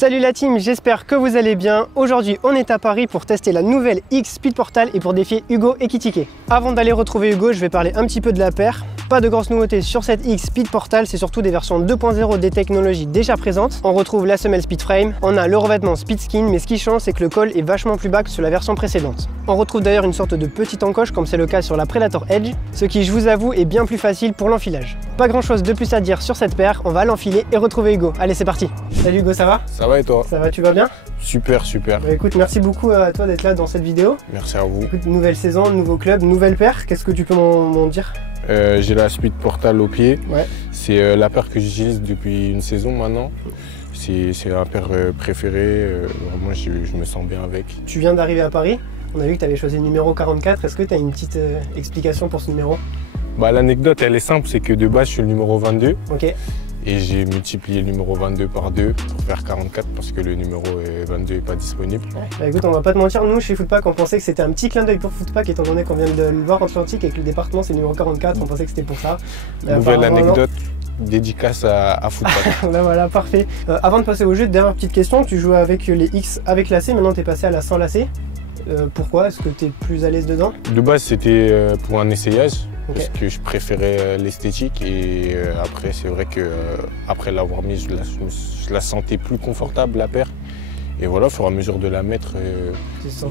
Salut la team, j'espère que vous allez bien. Aujourd'hui, on est à Paris pour tester la nouvelle X Speed Portal et pour défier Hugo et Kitike. Avant d'aller retrouver Hugo, je vais parler un petit peu de la paire. Pas de grosses nouveautés sur cette X Speed Portal, c'est surtout des versions 2.0 des technologies déjà présentes. On retrouve la semelle Speed Frame, on a le revêtement Speed Skin, mais ce qui change, c'est que le col est vachement plus bas que sur la version précédente. On retrouve d'ailleurs une sorte de petite encoche, comme c'est le cas sur la Predator Edge, ce qui, je vous avoue, est bien plus facile pour l'enfilage. Pas grand chose de plus à dire sur cette paire, on va l'enfiler et retrouver Hugo. Allez, c'est parti. Salut Hugo, ça va? Ça va et toi? Ça va, tu vas bien? Super, super. Bah, écoute, merci beaucoup à toi d'être là dans cette vidéo. Merci à vous. Écoute, nouvelle saison, nouveau club, nouvelle paire, qu'est-ce que tu peux m'en dire? J'ai la Speed Portal au pied. Ouais. C'est la paire que j'utilise depuis une saison maintenant. C'est la paire préférée. Vraiment, je me sens bien avec. Tu viens d'arriver à Paris. On a vu que tu avais choisi le numéro 44. Est-ce que tu as une petite explication pour ce numéro? Bah, l'anecdote, elle est simple. C'est que de base, je suis le numéro 22. Ok. Et j'ai multiplié le numéro 22 par 2 pour faire 44 parce que le numéro 22 n'est pas disponible. Ouais. Bah, écoute, on va pas te mentir, nous chez Footpack, on pensait que c'était un petit clin d'œil pour Footpack étant donné qu'on vient de le voir en Atlantique et que le département c'est le numéro 44. On pensait que c'était pour ça. Nouvelle anecdote, dédicace à Footpack. Bah voilà, parfait. Avant de passer au jeu, dernière petite question. Tu jouais avec les X avec lacet, maintenant tu es passé à la sans lacet. Pourquoi? Est-ce que tu es plus à l'aise dedans? De base, c'était pour un essayage. Okay. Parce que je préférais l'esthétique et après c'est vrai que après l'avoir mise, je la sentais plus confortable la paire. Et voilà, au fur et à mesure de la mettre,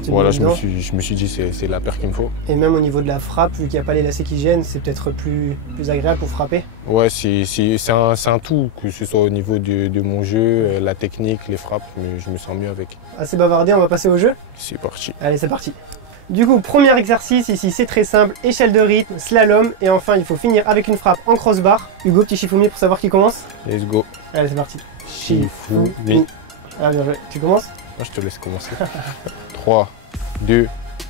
voilà, je me suis dit c'est la paire qu'il me faut. Et même au niveau de la frappe, vu qu'il n'y a pas les lacets qui gênent, c'est peut-être plus agréable pour frapper? Ouais, c'est un tout, que ce soit au niveau de mon jeu, la technique, les frappes, mais je me sens mieux avec. Assez bavardé, on va passer au jeu? C'est parti. Allez, c'est parti. Du coup, premier exercice, ici c'est très simple, échelle de rythme, slalom, et enfin il faut finir avec une frappe en crossbar. Hugo, petit Shifumi pour savoir qui commence. Let's go. Allez, c'est parti. Shifumi. Ah, bien joué. Tu commences? Moi, je te laisse commencer. 3, 2,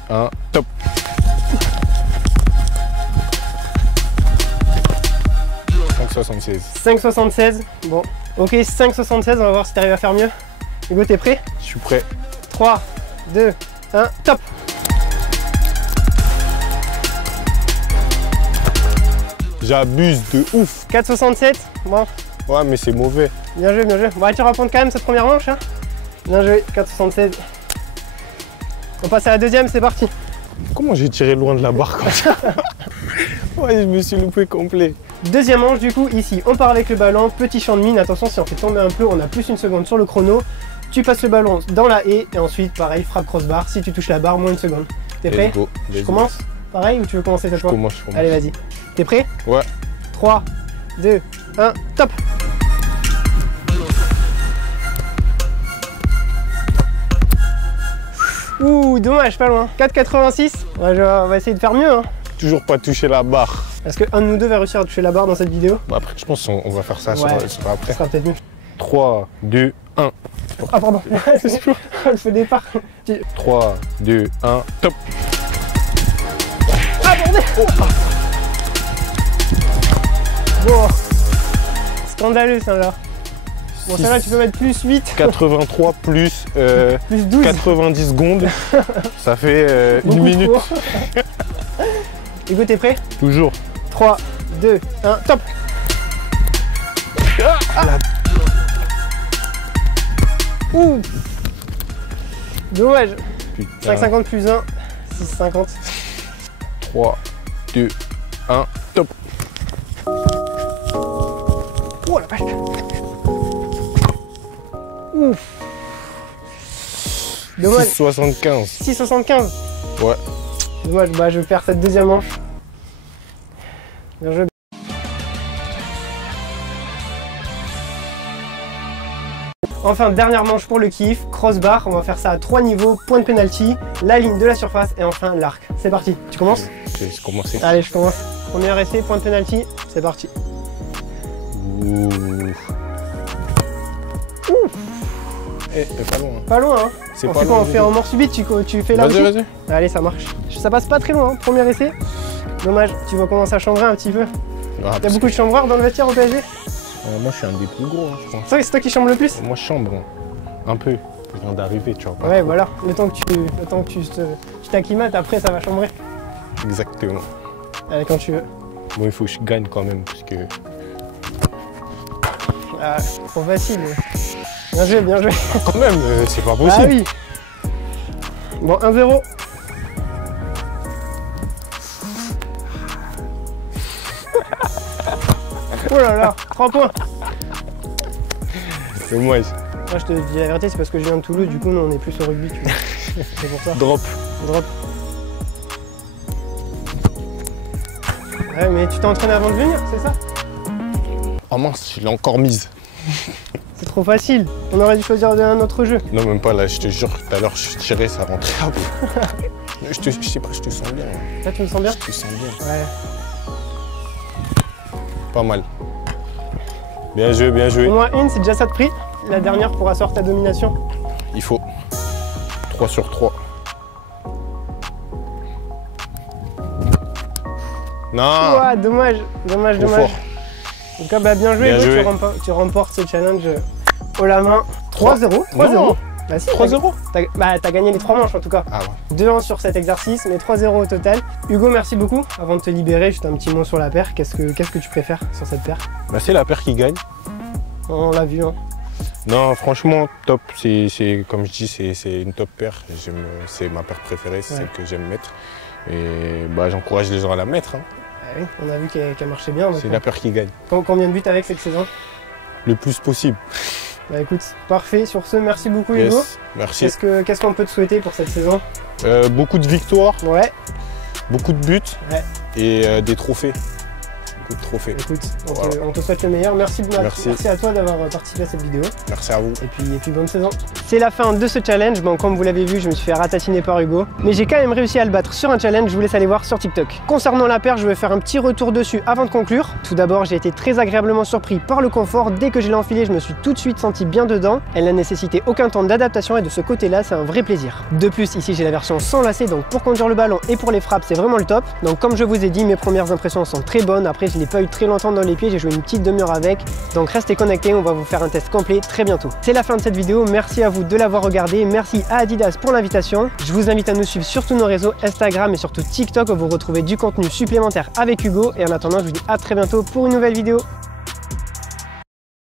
1, top. « 5,76. 5,76. Bon, ok, 5,76, on va voir si tu arrives à faire mieux. Hugo, t'es prêt? Je suis prêt. 3, 2, 1, top. J'abuse de ouf. 4,67. Bon. Ouais, mais c'est mauvais. Bien joué, bien joué. Bon, allez, tu vas reprendre quand même cette première manche. Hein. Bien joué, 4,76. On passe à la deuxième, c'est parti. Comment j'ai tiré loin de la barre comme ça? Ouais, je me suis loupé complet. Deuxième manche, du coup, ici, on part avec le ballon. Petit champ de mine. Attention, si on fait tomber un peu, on a plus une seconde sur le chrono. Tu passes le ballon dans la haie et ensuite, pareil, frappe crossbar. Si tu touches la barre, moins une seconde. T'es prêt? Je commence? Pareil ou tu veux commencer cette fois? Je commence. Allez, vas-y. T'es prêt? Ouais. 3, 2, 1, top! Ouh, dommage, pas loin. 4,86. Ouais, on va essayer de faire mieux. Hein. Toujours pas toucher la barre. Est-ce qu'un de nous deux va réussir à toucher la barre dans cette vidéo? Bon, après, je pense qu'on va faire ça ouais, sur après. Ça sera peut-être mieux. 3, 2, 1. Ah, pardon. Le feu départ. 3, 2, 1, top! Ah, bordel! Oh. Bon. Scandaleux, ça là. Bon, ça là, tu peux mettre plus 8. 83 plus, plus 12. 90 secondes. Ça fait une minute. Hugo, t'es prêt? Toujours. 3, 2, 1, top! Ah. Ouh! Dommage. 5,50 plus 1, 6,50. 3, 2, 1, top! Oh la vache! Ouf! Dommage. 6,75. 6,75. Ouais. Dommage, bah je vais faire cette deuxième manche. Bien joué. Enfin, dernière manche pour le kiff, crossbar, on va faire ça à 3 niveaux, point de penalty, la ligne de la surface et enfin l'arc. C'est parti, tu commences? Je vais commencer. Allez, je commence. Premier essai, point de penalty, c'est parti. Ouh. Ouf. Pas loin. Hein. Pas loin, hein. C'est on pas fait loin. Quoi, on fait en mort subite, tu fais là aussi. Vas-y. Allez, ça marche. Ça passe pas très loin, hein. Premier essai. Dommage, tu vas commencer à chambrer un petit peu. Ah, Y'a beaucoup de chambreurs dans le vestiaire au PSG? Moi, je suis un des plus gros, hein, je pense. C'est toi qui chambre le plus? Moi, je chambre un peu. Je viens d'arriver, tu vois. Ouais, voilà. Le temps que tu t'acclimates, après, ça va chambrer. Exactement. Allez, quand tu veux. Bon, il faut que je gagne quand même, parce que... Ah, trop facile. Bien joué, bien joué. Quand même, c'est pas possible. Ah oui. Bon, 1-0. Oh là là, 3 points. C'est moi. Moi, je te dis la vérité, c'est parce que je viens de Toulouse, du coup, nous, on est plus au rugby, tu vois. C'est pour ça. Drop. Drop. Ouais, mais tu t'es entraîné avant de venir, c'est ça? Oh mince, je l'ai encore mise. C'est trop facile. On aurait dû choisir un autre jeu. Non, même pas là, je te jure, tout à l'heure, je tirais, ça rentrait à bout. Je sais pas, je te sens bien. Là, tu me sens bien? Je te sens bien. Ouais. Pas mal. Bien joué, bien joué. Au moins une, c'est déjà ça de prix. La dernière pour asseoir ta domination. Il faut 3 sur 3. Non. Ouah, dommage, dommage, Trop dommage. fort. En tout cas, bah, bien joué, Bien joué. Tu remportes ce challenge haut la main. 3-0. 3-0. Bah, si, 3-0. T'as gagné les 3 manches en tout cas. Ah ouais. 2-1 sur cet exercice, mais 3-0 au total. Hugo, merci beaucoup. Avant de te libérer, juste un petit mot sur la paire. Qu'est-ce que tu préfères sur cette paire? Bah, c'est la paire qui gagne. On l'a vu, hein. Non, franchement, top. C'est comme je dis, c'est une top paire. C'est ma paire préférée, c'est celle que j'aime mettre. Et bah, j'encourage les gens à la mettre. Hein. Ah oui, on a vu qu'elle marchait bien. C'est la paire qui gagne. Combien de buts avec cette saison? Le plus possible. Bah écoute, parfait. Sur ce, merci beaucoup Hugo. Yes, merci. Qu'est-ce qu'on peut te souhaiter pour cette saison? Beaucoup de victoires, Ouais. beaucoup de buts Ouais. et des trophées. Beaucoup de trophées. Écoute, Voilà. on te souhaite le meilleur. Merci à toi d'avoir participé à cette vidéo. Merci à vous. Et puis bonne saison. C'est la fin de ce challenge. Bon, comme vous l'avez vu, je me suis fait ratatiner par Hugo. Mais j'ai quand même réussi à le battre sur un challenge. Je vous laisse aller voir sur TikTok. Concernant la paire, je vais faire un petit retour dessus avant de conclure. Tout d'abord, j'ai été très agréablement surpris par le confort. Dès que je l'ai enfilée, je me suis tout de suite senti bien dedans. Elle n'a nécessité aucun temps d'adaptation et de ce côté-là, c'est un vrai plaisir. De plus, ici, j'ai la version sans lacet. Donc pour conduire le ballon et pour les frappes, c'est vraiment le top. Donc comme je vous ai dit, mes premières impressions sont très bonnes. Après, je l'ai pas eu très longtemps dans les pieds. J'ai joué une petite demi-heure avec. Donc restez connectés. On va vous faire un test complet très bientôt. C'est la fin de cette vidéo. Merci à vous de l'avoir regardé. Merci à Adidas pour l'invitation. Je vous invite à nous suivre sur tous nos réseaux Instagram et surtout TikTok où vous retrouvez du contenu supplémentaire avec Hugo. Et en attendant, je vous dis à très bientôt pour une nouvelle vidéo.